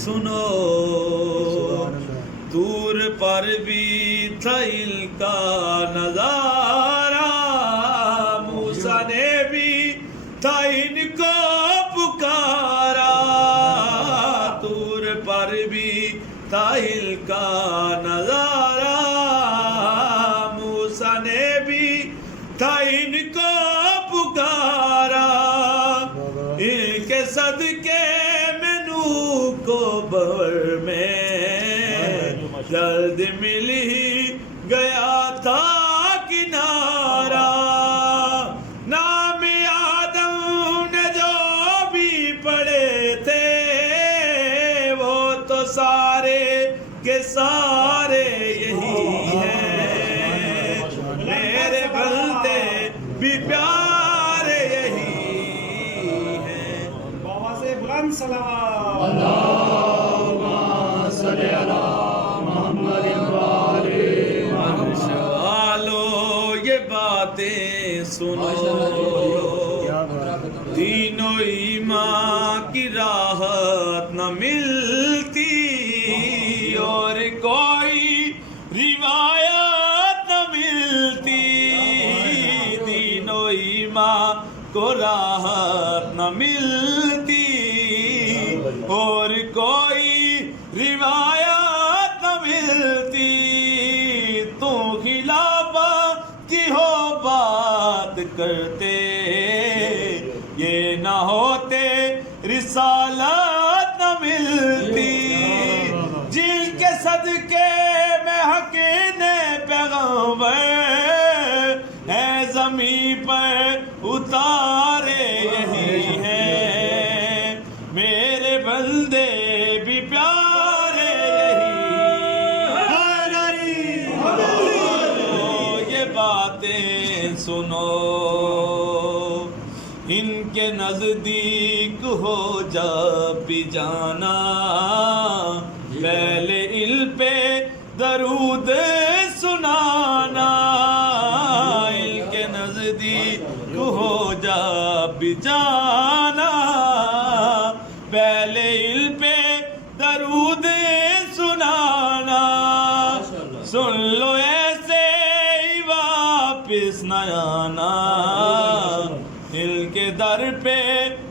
سنو دور پر بھی تھا ان کا نظارہ موسیٰ نے بھی تھا ان کو پکارا دور پر بھی تھا ان کا نظارہ موسیٰ نے بھی تھا ان کو پکارا ان کے صدقے میں نوح کو بحر میں جلد مل ہی گیا تھا کنارہ نام آدم نے جو بھی پڑھے تھے وہ تو سارے کے سارے یہی ہیں میرے بندے بھی پیارے یہی ہیں بابا سے بلند صلوات اللہم صلی علی محمد عرش والو یہ باتیں سنو دین و ایمان کی راحت نہ ملتی اور کوئی روایت نہ ملتی دین و ایمان کو راحت نہ ملتی اور کوئی روایت نہ ملتی تو خلافہ کی ہو بات کرتے یہ نہ ہوتے رسالت نہ ملتی جن کے صدقے میں حق نے پیغمبر ہے زمین پر اتارے یہی ہیں میرے بندے بھی پیارے یہی یہ باتیں سنو ان کے نزدیک ہو جب بھی جانا پہلے علم پہ درود سنانا ان کے نزدیک ہو جب بھی جانا پہلے علم پہ درود سنانا سن لو ایسے ہی واپس نہ آنا دل کے در پہ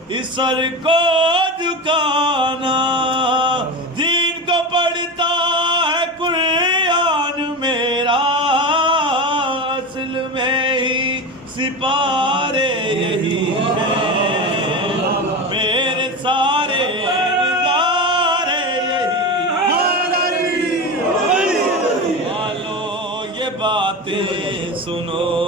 اس سر کو جھکانا جن کو پڑھتا ہے قرآن میرا اصل میں ہی سپارے یہی ہیں میرے سارے نظارے یہی والو یہ باتیں سنو